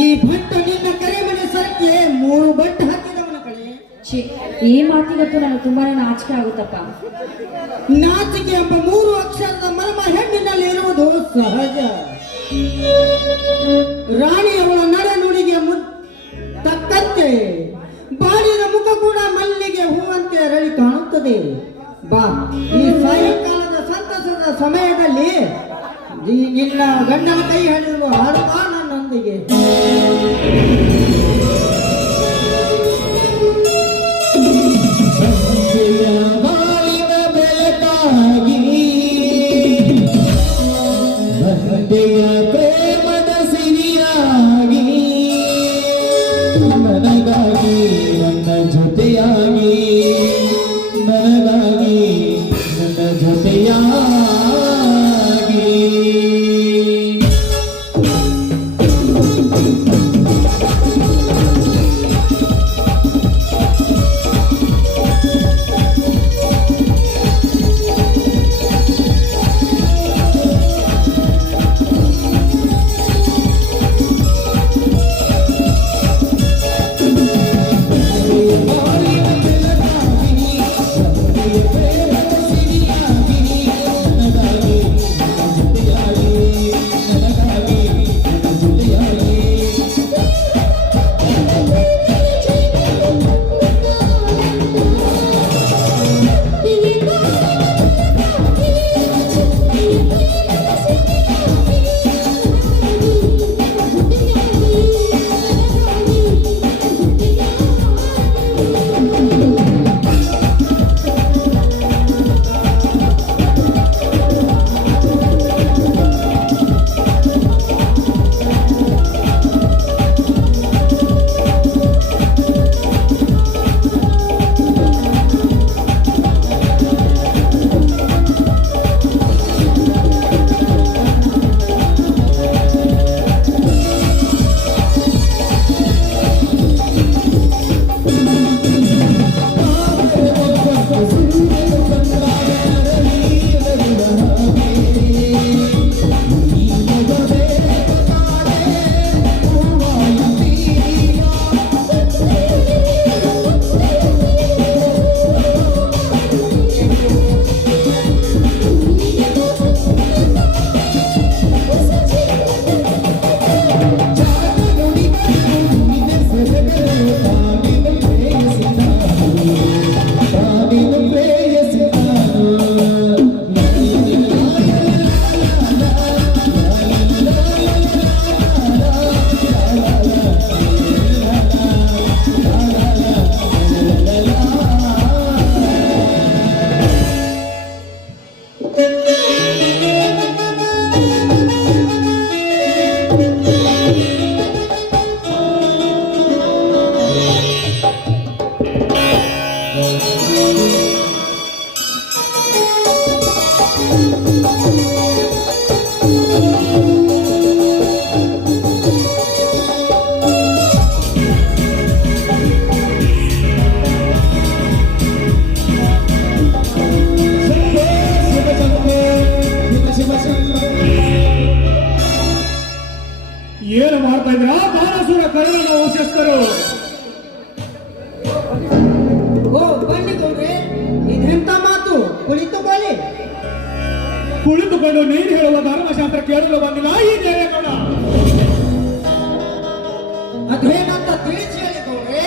ಈ ಭಟ್ಟ ನಿನ್ನ ಕರೆಮನೆ ಸರ್ಕೆ 3 ಬಟ್ ಹಾಕಿದವನ ಕಡೆ. ಈ ಮಾತಿಗಂತೂ ನನಗೆ ತುಂಬಾನೇ ನಾಚಿಕೆ ಆಗುತ್ತಪ್ಪ. ನಾಚಿಕೆ ಎಂಬ 3 ಅಕ್ಷರದ ಮರ್ಮ ಹೆಣ್ಣಿನಲ್ಲಿ ಇರುವುದು ಸಹಜ. ರಾಣಿಯವಳ ನಡೆನುಡಿಗೆ ತಕ್ಕಂತೆ ಬಾಡಿದ ಮುಖ ಕೂಡ ಮಲ್ಲಿಗೆ ಹೂವಂತೆ ಅರಳಿ ಕಾಣುತ್ತದೆ. ಬಾ, ಈ ಸಾಯಂಕಾಲದ ಸಂತಸದ ಸಮಯದಲ್ಲಿ ನಿನ್ನ ಗಂಡನ ಕೈ ಹಿಡಿದು ಹಾಡುತ್ತಾ ನನ್ನೊಂದಿಗೆ. ಪ್ರೇಮದ ಸಿರಿಯಾಗಿ ನನಗಾಗಿ ನನ್ನ ಜೊತೆಯಾಗಿ ನನಗಾಗಿ ನನ್ನ ಜೊತೆಯಾಗಿ ಏನು ಮಾಡ್ತಾ ಇದ್ರ ಬಾಣಾಸುರ ಕರ್ಣನ ವಂಶಸ್ಥರು? ಓ ಬನ್ನಿ ಗೌಡ್ರೆ, ಇದೆಂತ ಮಾತು? ಕುಳಿತುಕೊಂಡು ನೀನು ಹೇಳುವ ಧರ್ಮಶಾಸ್ತ್ರ ಕೇಳಲು ಬಂದಿಲ್ಲ ಈ ದೇವೇಗೌಡ. ಅದೇನಂತ ತಿಳಿಸಿ ಹೇಳಿ ಗೌಡ್ರೆ.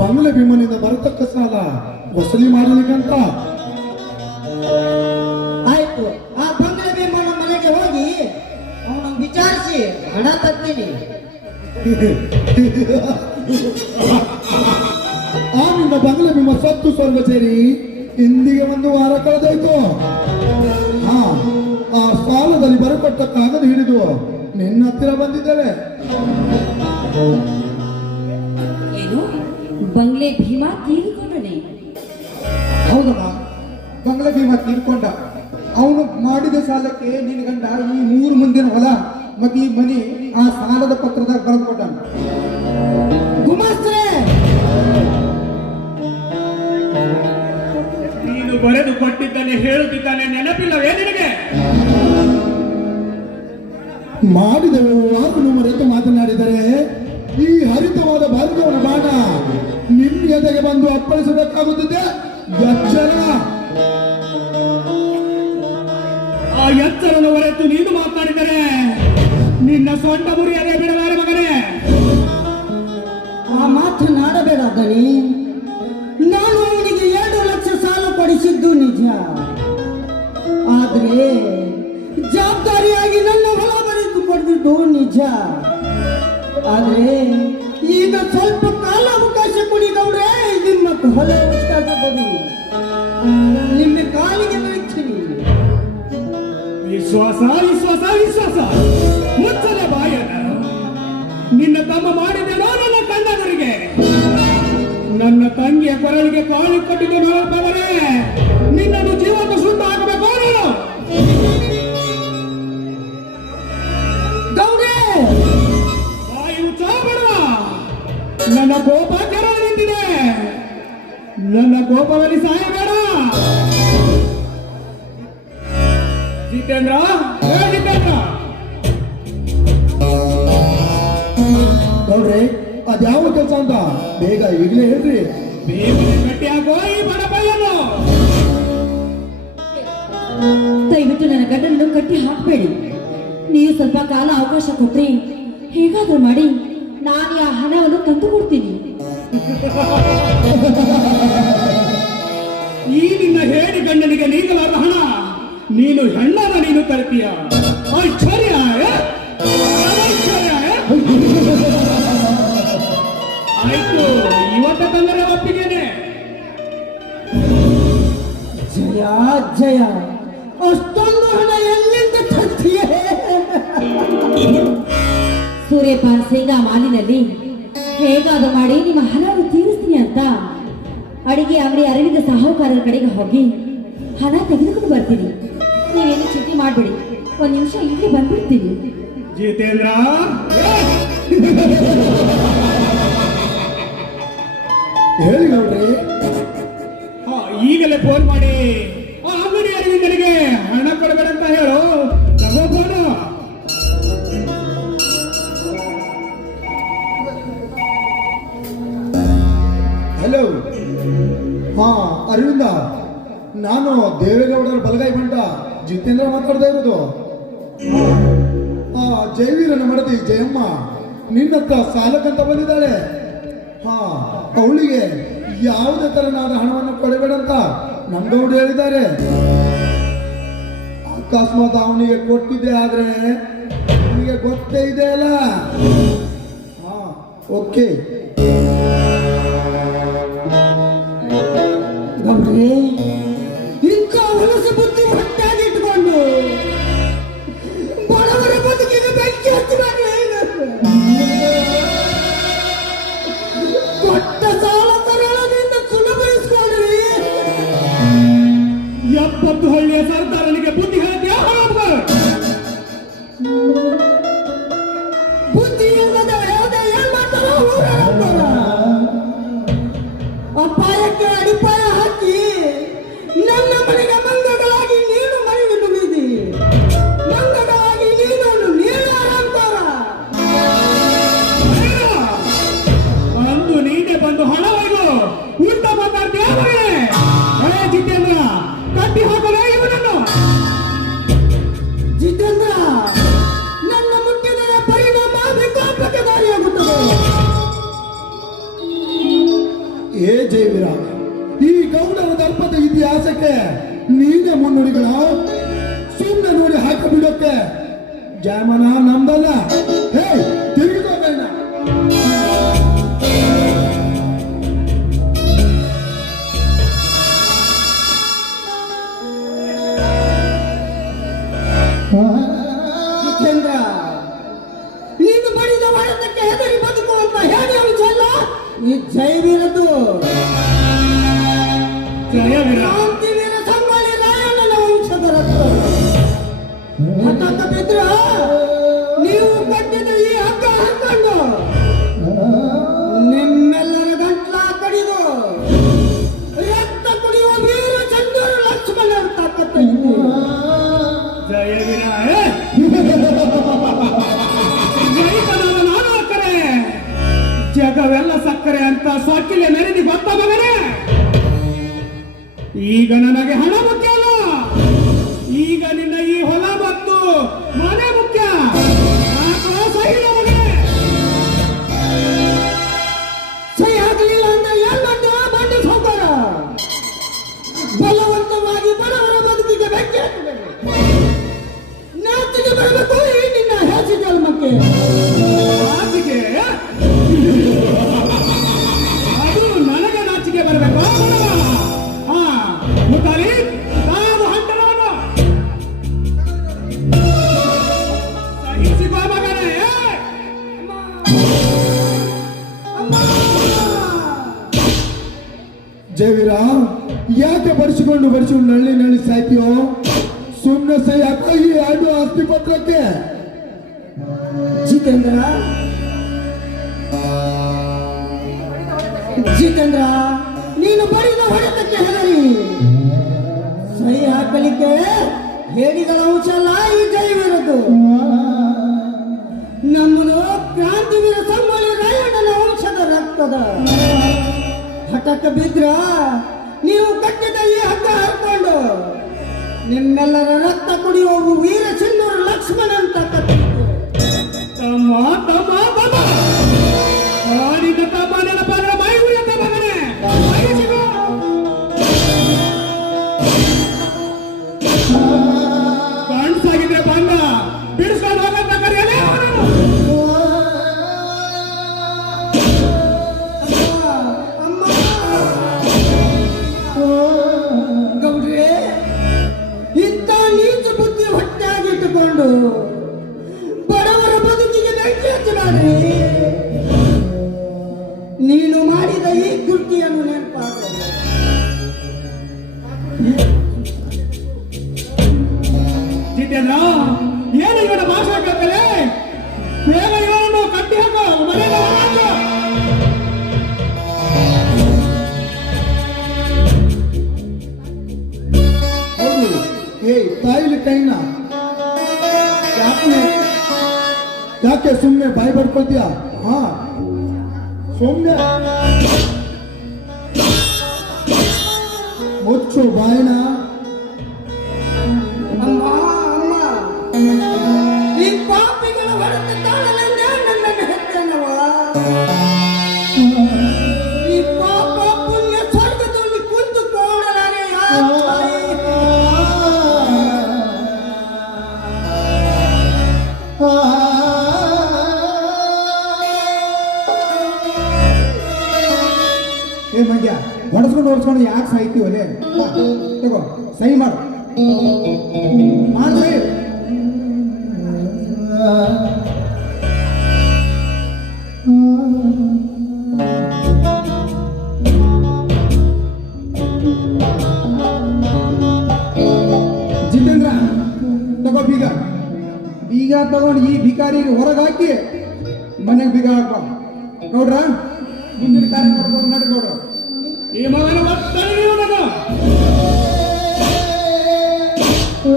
ಬಂಗ್ಲೆ ಭೀಮನಿಂದ ಬರತಕ್ಕ ಸಾಲ ವಸೂಲಿ ಮಾಡಲಿಕ್ಕಂತ. ಆಯ್ತು, ಆ ಬಂಗ್ಲೆ ಭೀಮನ ಮನೆಗೆ ಹೋಗಿ ಅವನ ವಿಚಾರಿಸಿ ಹಣ ತರ್ತೀನಿ. ಆ ನಿನ್ನ ಬಂಗ್ಲೆ ಭೀಮ ಸತ್ತು ಸ್ವರ್ಗ ಸೇರಿ ಇಂದಿಗೆ 1 ವಾರ ಕಳೆದಾಯ್ತು. ಆ ಸಾಲದಲ್ಲಿ ಬರಕೊಟ್ಟ ಕಾಗದ ಹಿಡಿದು ನಿನ್ನ ಹತ್ತಿರ ಬಂದಿದ್ದೇವೆ. ಏನು ಬಂಗ್ಲೆ ಭೀಮ ತೀರಿಕೊಂಡನೆ? ಹೌದಮ್ಮ, ಬಂಗ್ಲೆ ಭೀಮ ತೀರ್ಕೊಂಡ. ಅವನು ಮಾಡಿದ ಸಾಲಕ್ಕೆ ನಿನ್ನ ಗಂಡ ಈ 3 ಮುಂದಿನ ಹೊಲ ಮತ್ತೆ ಈ ಮನೆ ಆ ಸಾಲದ ಪತ್ರದಾಗ ಬರೆದು ಕೊಟ್ಟಾನ. ಗುಮಾಸ್ತ್ರೆ, ನೀನು ಬರೆದು ಕೊಟ್ಟಿದ್ದಾನೆ ಹೇಳುತ್ತಿದ್ದಾನೆ, ನೆನಪಿಲ್ಲವೇ ನಿನಗೆ? ಮಾಡಿದೆವು ವಾಕನು ಮರೆತು ಮಾತನಾಡಿದರೆ ಈ ಹರಿತವಾದ ಭಾರ್ಗವನ ಬಾಣ ನಿನ್ನ ಎದೆಗೆ ಬಂದು ಅಪ್ಪಳಿಸಬೇಕಾಗುತ್ತದೆ. ಎಚ್ಚರ. ಆ ಎಚ್ಚರದ ಹೊರತು ನೀನು ಮಾತನಾಡಿದರೆ ನಿನ್ನ ಸೊಂಟ ಮುರಿಯದೆ ಬಿಡಲಾರೆ ಮಗನೇ. ಆ ಮಾತನಾಡಬೇಡ ದಣಿ. ನಾನು ಅವನಿಗೆ 2 ಲಕ್ಷ ಸಾಲ ಕೊಡಿಸಿದ್ದು ನಿಜ. ಆದ್ರೆ ಜವಾಬ್ದಾರಿಯಾಗಿ ನನ್ನ ಹೊಲ ಬರೆದು ಕೊಡ್ತಿದ್ದು ನಿಜ. ಆದ್ರೆ ಈಗ ಸ್ವಲ್ಪ ಕಾಲ ಅವಕಾಶ ಕೊಡಿ ಗೌಡ್ರೆ. ನಿಮ್ಮ ಹೊಲ ಕೊಡಿ, ನಿಮ್ಮ ಕಾಲಿಗೆ ಬೀಳ್ತೀನಿ. ವಿಶ್ವಾಸ ವಿಶ್ವಾಸ ವಿಶ್ವಾಸ ಮುಚ್ಚಲ ಬಾಯನ. ನಿನ್ನ ತಮ್ಮ ಮಾಡಿದೆನೋ ನನ್ನ ಕಣ್ಣವರಿಗೆ. ನನ್ನ ತಂಗಿಯ ಕೊರಳಿಗೆ ಕಾಳು ಕೊಟ್ಟಿದ್ದು ನೋಡ್ಬವರೇ. ನಿನ್ನನ್ನು ಜೀವನ ಶುದ್ಧ ಆಗಬೇಕು ನಾನು. ಗೌಡ್ರೆ ಬಾಯಿ ಉಚ್ಚಾರಬೇಡ. ನನ್ನ ಕೋಪ ಕೆರಳಿ ನಿಂತಿದೆ. ನನ್ನ ಕೋಪದಲ್ಲಿ ಸಾಯಬೇಡ. ಜಿತೇಂದ್ರ, ಏ ಜಿತೇಂದ್ರ, ನೋಡ್ರಿ ಅದ್ಯಾವ ಕೆಲಸ ಅಂತ ಬೇಗ ಈಗಲೇ ಹೇಳ್ರಿ. ಬೇಗನೆ ಗಟ್ಟಿ ಹಾಕೋ ಈ ಬಡಬಯ್ಯನು. ದಯವಿಟ್ಟು ನನ್ನ ಗಂಡನನ್ನು ಕಟ್ಟಿ ಹಾಕಬೇಡಿ. ನೀವು ಸ್ವಲ್ಪ ಕಾಲ ಅವಕಾಶ ಕೊಟ್ರಿ ಹೇಗಾದ್ರೂ ಮಾಡಿ ನಾನು ಆ ಹಣವನ್ನು ತಂದು ಕೊಡ್ತೀನಿ. ಈ ನಿನ್ನ ಹೇಳಿ ಗಂಡನಿಗೆ ನೀಗಲಾದ ಹಣ ನೀನು ಹೆಣ್ಣಾದ ನೀನು ತರ್ತೀಯ. ಐಶ್ವರ್ಯ ಐಶ್ವರ್ಯ. ಆಯ್ತು, ಇವತ್ತ ತಂದರೆ ಒಪ್ಪಿಗೆನೆ. ಜಯ ಜಯ. ಅಷ್ಟೊಂದು ಹಣ ಎಲ್ಲಿಂದ ತರ್ತೀಯೇ? ಸೂರ್ಯಪಾನ್ ಶೇಂಗಾ ಮಾಲಿನಲ್ಲಿ ಹೇಗಾದ್ರೂ ಮಾಡಿ ನಿಮ್ಮ ಹಣವನ್ನು ತೀರಿಸ್ತೀನಿ ಅಂತ ಅಡಿಗೆ ಅಂಗಡಿ ಅರವಿಂದ ಸಾಹುಕಾರರ ಕಡೆಗೆ ಹೋಗಿ ಹಣ ತೆಗೆದುಕೊಂಡು ಬರ್ತೀನಿ. ನೀವೇನು ಚಿಂತೆ ಮಾಡಬೇಡಿ, 1 ನಿಮಿಷ ಇಲ್ಲಿ ಬಂದ್ಬಿಡ್ತೀನಿ. ಜಿತೇಂದ್ರ, ಹೇಳಿ ನೋಡ್ರಿ. ಈಗಲೇ ಫೋನ್ ಮಾಡಿ ಆ ಅಂಗಡಿ ಅರವಿಂದನಿಗೆ ಹಣ ಕೊಡಬೇಡ ಅಂತ ಹೇಳು. ತಗೋ ಫೋನು. ಹಲೋ. ಹಾ ಅರವಿಂದ, ನಾನು ದೇವೇಗೌಡರ ಬಲಗೈ ಬಂಟ ಜಿತೇಂದ್ರ ಮಾತಾಡ್ತಾ ಇರೋದು. ಜಯವೀರನ ಮಡದಿ ಜಯಮ್ಮ ನಿನ್ನ ಹತ್ರ ಸಾಲಕ್ಕಂತ ಬಂದಿದ್ದಾಳೆ. ಹಾ, ಅವಳಿಗೆ ಯಾವುದೇ ತರನಾದ ಹಣವನ್ನು ಕೊಡಬೇಡ ಅಂತ ನಮ್ಗೌಡು ಹೇಳಿದ್ದಾರೆ. ಅಕಸ್ಮಾತ್ ಅವನಿಗೆ ಕೊಟ್ಟಿದ್ದೆ ಆದ್ರೆ ನಿಮಗೆ ಗೊತ್ತೇ ಇದೆ ಅಲ್ಲ. ಹಾ ಓಕೆ. ಗೌಡ್ರೆ, ಇಂಥ ಹೊಲಸು ಬುದ್ಧಿ ಹೊಟ್ಟೆಯಾಗಿ ಇಟ್ಕೊಂಡು ಬಡವರ ಬದುಕಿಗೆ ಬೆಂಕಿ ಹಚ್ಚಿದ್ದಾರೆ. ಕೊಟ್ಟ ಸಾಲ ತರಳದಿಂದ ಸುಲಭಿಸ್ಕೊಂಡ್ರಿ. 70 ಹಳ್ಳಿಯ ಸರ್ದಾರನಿಗೆ ಬುದ್ಧಿ ಹೇಳ್ತೀಯ? ಬುದ್ಧಿ ಇಲ್ಲದ ಯಾವುದೇ ಏನ್ ಮಾಡ್ತಾರ ಅಪಾಯಕ್ಕೆ ಅಡಿಪಾಯ ಹಾಕಿ ನನ್ನ ಮನೆಗೆ ಮಂಗಗಳಾಗಿ ನೀನು ಮನೆಯನ್ನು ಬೀದಿ, ಮಂಗಗಳಾಗಿ ನೀನು ನೀನು ಅಂತಾರ. ಅಂದು ನೀನೆ ಬಂದು ಹಣ ಒಯ್ದು ಉಲ್ಟ ಮಾತಾಡ್ತೀಯ ಮಗನೇ. ಜಿತೇಂದ್ರ, ಕಟ್ಟಿ ಹಾಕಲೇ ಇವನನ್ನು. ಜಿತೇಂದ್ರ, ನನ್ನ ಮುಟ್ಟಿದರೆ ಪರಿಣಾಮ ವಿಕೋಪಕ್ಕೆ ದಾರಿಯಾಗುತ್ತದೆ. ಏ ಜಯವೀರ, ಈ ಗೌಡರ ದರ್ಪದ ಇತಿಹಾಸಕ್ಕೆ ನೀನೇ ಮುನ್ನುಡಿಗಳ. ಸುಮ್ಮನೆ ನೋಡಿ ಹಾಕ ಬಿಡೋಕೆ ಜಯಮನ ನಮ್ದಲ್ಲ. ಹೇ ತಿರುಗಿದೋಬೇಡ. ಜಿತೇಂದ್ರ, ನೀನು ಬಡಿದ ಹೊಡೆತಕ್ಕೆ ಹೆದರಿ ಬದುಕುವಂತ ಹೇಳಿ ಅಂಶಲ್ಲ ಈ ಜಯವೀರದ್ದು. ಜಯವೀರ, ಕ್ರಾಂತಿವೀರ ಸಂಗೊಳ್ಳಿ ರಾಯಣ್ಣನ ವಂಶದ ರಕ್ತ. ಹಠಾತ್ ಬಿದ್ರ ನೀವು ಕಟ್ಟಿದ ಈ ಹಗ್ಗ ಹಾಕೊಂಡು ನಿಮ್ಮೆಲ್ಲರ ಗಂಟ್ಲ ಕಡಿದು ರಕ್ತ ಕುಡಿಯುವ ವೀರ ಚಂದ್ರ ಲಕ್ಷ್ಮಣರ ತಾಕತ್ತು. ಜಯವೀರ, ಸೊಕ್ಕಿಲೆ ಮೆರೆದಿ ಗೊತ್ತ ಮಗನೇ. ಈಗ ನನಗೆ ಹಣ ಮುಖ್ಯ ಅಲ್ಲ, ಈಗ ನಿನ್ನ ಈ ಹೊಲ ಮತ್ತು ಮನೆ ಮುಖ್ಯ. ಸಹಿಲ್ಲ ಮಗನೇ. ಸಹಿ ಹಾಕಲಿಲ್ಲ ಅಂದ್ರೆ ಏನ್ ಮಾಡ್ತೀವ ಬಂಡ ಸಾವುಕಾರ? ಬಲವಂತವಾಗಿ ಬಡವರ ಬದುಕಿಗೆ ಬೆಂಕಿ ಹಾಕಬೇಕು. ನಾಚಿಕೆ ಬರಬೇಕು ಈ ನಿನ್ನ ಹೆಸರು ಜನ್ಮಕ್ಕೆ. ನಾಚಿಕೆ? ಅದು ನನಗೆ ನಾಚಿಕೆ ಬರಬೇಕು. ಹಾ ಮುತಾಲಿ, ನಾನು ಹಂಟರವನು. ಸಹಿಸಿಕೋ ಮಗನೇ. ಜಯವೀರ, ಯಾಕೆ ಬಡಿಸಿಕೊಂಡು ನಳ್ಳಿ ನಳ್ಳಿ ಸಾಯ್ತೀಯೋ? ಸುಮ್ಮನೆ ಸಹಿ ಹಾಕೋ ಈ 2 ಆಸ್ತಿ ಪತ್ರಕ್ಕೆ. ಜಿತೇಂದ್ರ, ಜಿತೇಂದ್ರ, ನೀನು ಬಡಿದ ಹೊಡೆತಕ್ಕೆ ಹೆದರಿ ಸಹಿ ಹಾಕಲಿಕ್ಕೆ ಹೇಡಿಗಳ ಅಂಶ ಅಲ್ಲ ಈ ಜೈವೀರದ್ದು. ನಮ್ಮದು ಕ್ರಾಂತಿವೀರ ಸಂಗೊಳ್ಳಿ ರಾಯಣ್ಣನ ವಂಶದ ರಕ್ತದ. ಹಠಕ್ಕೆ ಬಿದ್ರ ನೀವು ಕಟ್ಟಿದ ಈ ಹಗ್ಗ ಹರ್ಕೊಂಡು ನಿಮ್ಮೆಲ್ಲರ ರಕ್ತ ಕುಡಿಯುವ ವೀರ ಸಿಂಧೂರ ಲಕ್ಷ್ಮಣ ಅಂತ ಕಟ್ಟಿದ್ದು. ತಮ್ಮ ತಮ್ಮ ತಮ್ಮ, ನಿನ್ನ ತಮ್ಮ ನೆನಪಾದ್ರೆ ಮೈ ಉರಿಯತ್ತ ಮಗನೇ. ಸಹಿಸಿಕೋ. ಕಣ್ಸಾಗಿದ್ರೆ ಬಂದ ಬಿಡಿಸ್ಕೊಂಡು ಹೋಗಂತ ಕರೆಯಲೇ ಅವನು. ಅಮ್ಮ, ಗೌಡ್ರೆ, ಇಂಥ ನೀಚ ಬುದ್ಧಿ ಹೊಟ್ಟೆಯಾಗಿಟ್ಟುಕೊಂಡು ಬಡವರ ಬದುಕಿಗೆ ಬೆಂಕಿ ಹಚ್ಚಬೇಡ್ರಿ. ನೀನು ಮಾಡಿದ ಈ ಕೃತಿಯನ್ನು ನೆನಪಾಗಲ್ಲ. ಜಿತೇಂದ್ರ, ಏನು ಇವನ ಭಾಷೆ ಕೇಳ್ತೇನೆ? ಬೇಗ ಇವನನ್ನು ಕಟ್ಟಿ ಹಾಕೋ, ಮನೆಯಿಂದ ಹೊರಹಾಕು. ಹೌದು, ತಾಯಿಲಿ ಕೈನ ಯಾಕೆ ಸುಮ್ಮನೆ ಬಾಯಿ ಬಡ್ಕೊಳ್ತೀಯ? ಹಾ, ಸುಮ್ಮನೆ ಮುಚ್ಚು ಬಾಯಿನ. ಅಮ್ಮ, ಅಮ್ಮ, ಈ ಪಾಪಿಗಳ ಹೊಡೆತ ತಾಳಲೆಂದೇ ನನ್ನನ್ನು ಹೆತ್ತನವ. ಈ ಪಾಪ ಪುಣ್ಯ ಸ್ವರ್ಗದಲ್ಲಿ ಕುಂತುಕೊಳ್ಳಲಾರೆ ಏ ಮಂಡ್ಯ, ಹೊಡೆಸ್ಕೊಂಡು ಯಾಕೆ ಸಾಯ್ತೀವಲ್ಲೇ? ತಗೋ ಸಹಿ ಮಾಡು. ಸಹಿ. ಜಿತೇಂದ್ರ, ತಗೋ ಬೀಗ. ಬೀಗ ತಗೊಂಡು ಈ ಭಿಕಾರಿ ಹೊರಗೆ ಹಾಕಿ ಮನೆಗೆ ಬೀಗ ಹಾಕೋ. ನೋಡ್ರ, ಮುಂದಿನ ಕಾರ್ಯ ಮಾಡ್ಕೊಂಡು ನಡ್ಕೊಡು. ಈ ಮಗನ ಒತ್ತಡ ಇವನನ್ನು. ಓ